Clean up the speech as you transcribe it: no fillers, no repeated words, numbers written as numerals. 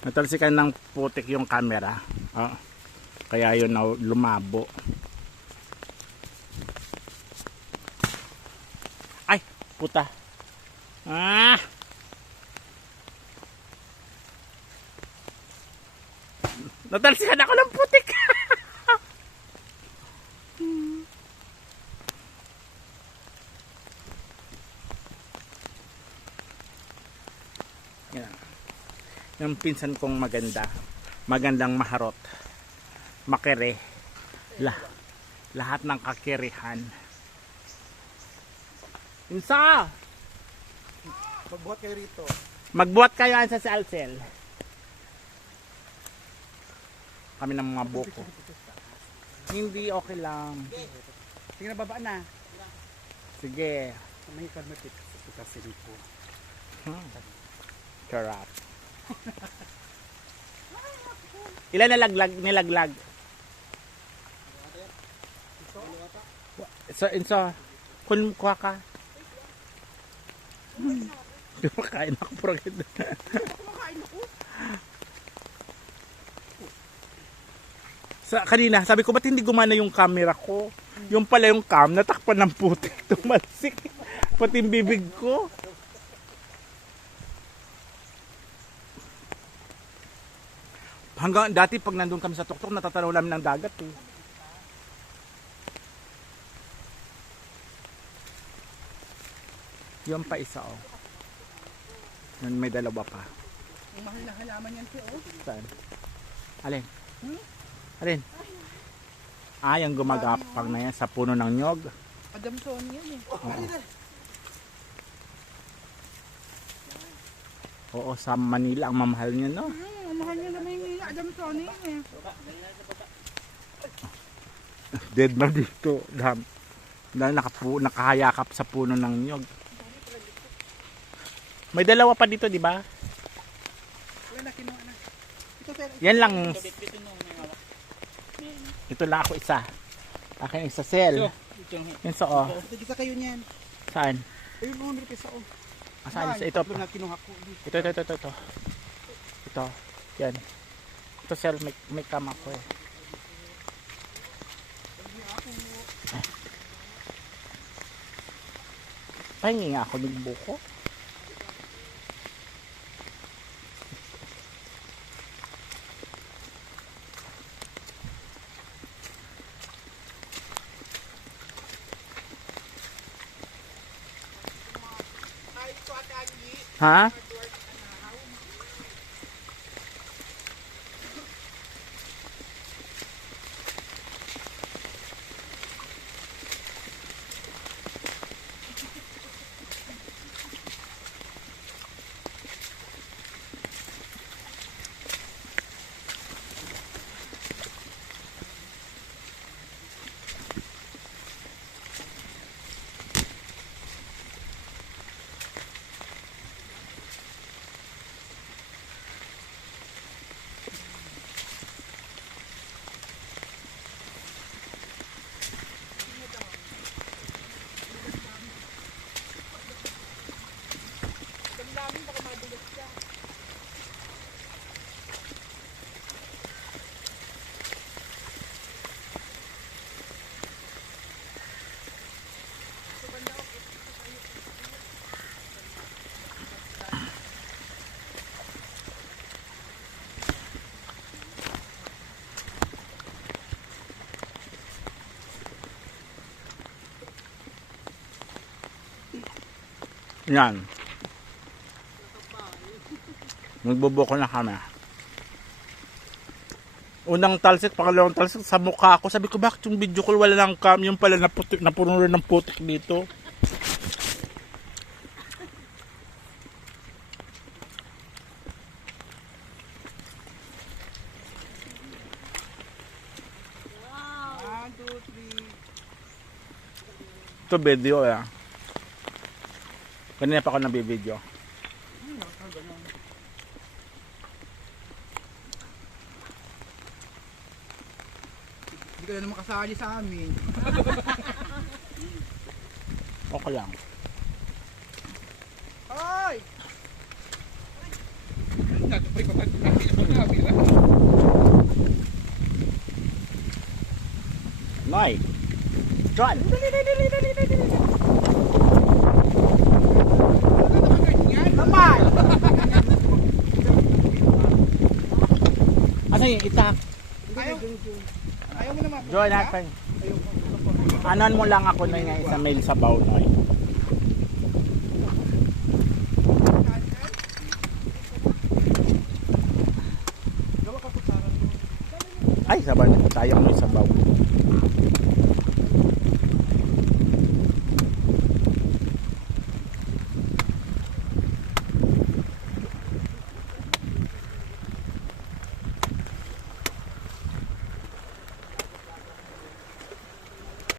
Natalsikan ng putik yung camera. Kaya yun na lumabo. Ay, puta. Natalsikan ako ng putik. Yan. Yung pinsan kong magandang maharot, makere, lahat ng kakirihan. Insa! Magbuhat kayo rito. Magbuhat kayo sa Alcel. Kami ng mga buko. Hindi, okay lang. Sige na, baba na. Sige. May kalmatik sa sinipo. Charap. Ilan nilaglag? Inso, kun kuha ka. Di ba kain ako progred? Kanina, sabi ko ba't hindi gumana yung camera ko? Yung pala yung cam, natakpan ng putik. Tumalsik. Pati yung bibig ko. Hanggang dati pag nandun kami sa tuktok, natatanaw namin ng dagat eh. Yung pa isa oh. Yan, may dalawa pa. Ang mahal na halaman yan po. Saan? Alin? Alin? Yung gumagapang na yan sa puno ng nyog. Adamson yan eh. Oo, sa Manila ang mamahal niya, no? Ang mahal niya naman yung Adamson yan eh. Dead na dito. Dahil nakahayakap sa puno ng nyog. May dalawa pa dito, di ba? Wala na, kinuha na. Ito, sir. Yan lang. Ito lang ako isa. Akin isa sel. Yan sa oh. Isa kayo niyan. Saan? Ayun, mga may pisa oh. Saan? Ito. Ito na kinuha ko. Ito. Ito. Yan. Ito sel, may kama ko eh. Pahingi nga ako ng buko. Ha? Yan. Magbubuko na kami. Unang talsik, pangalawang talsik sa mukha ko. Sabi ko, bakit yung video call wala ng cam? Yung pala napuno rin ng putik dito. Wow. 1, 2, 3. Ito video eh. Kanina pa ako nabibideo. Hindi ka na naman kasali sa amin. Okay lang. Hoy! Ay, Noy. John. Naman! Asa yung itak? Ayaw mo naman. John, natin. Anon mo lang ako na nga isa mail sa baw, Noy. Ay, sabar na. Sayang mo yung sabaw.